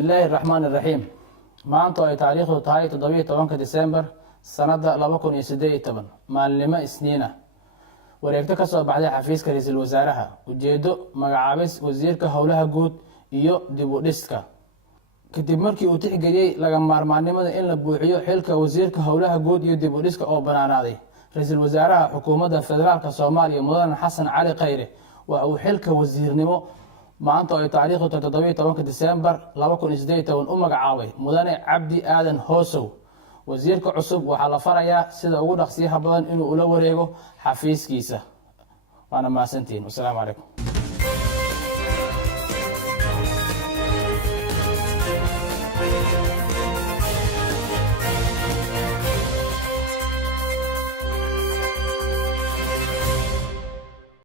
الله الرحمن الرحيم maanta ay taariikhdu tahay 17 December sanada 2018 maalnimo isniina wareegto ka soo baxday xafiiska ra'iisul wasaaraha ujeedo magacaabis wasiirka howlaha guud iyo dib u dhiska kadib markii uu tixgeliyay laga maarmaanimada in la buuxiyo xilka wasiirka howlaha guud iyo dib u dhiska oo banaanaaday ra'iisul wasaaraha xukuumadda federaalka Soomaaliya Mudane Xasan Cali Khayre waa uu xilka wasiirnimo maanta ay taariikhdu 17 December 2018 u magacaabay Mudane Cabdi Aadan Hoosow wasiirka cusub waxa la farayaa sida ugu dhaqsiyaha badan inuu ula wareego xafiiskiisa waana maasantiin. Assalaamu calaykum.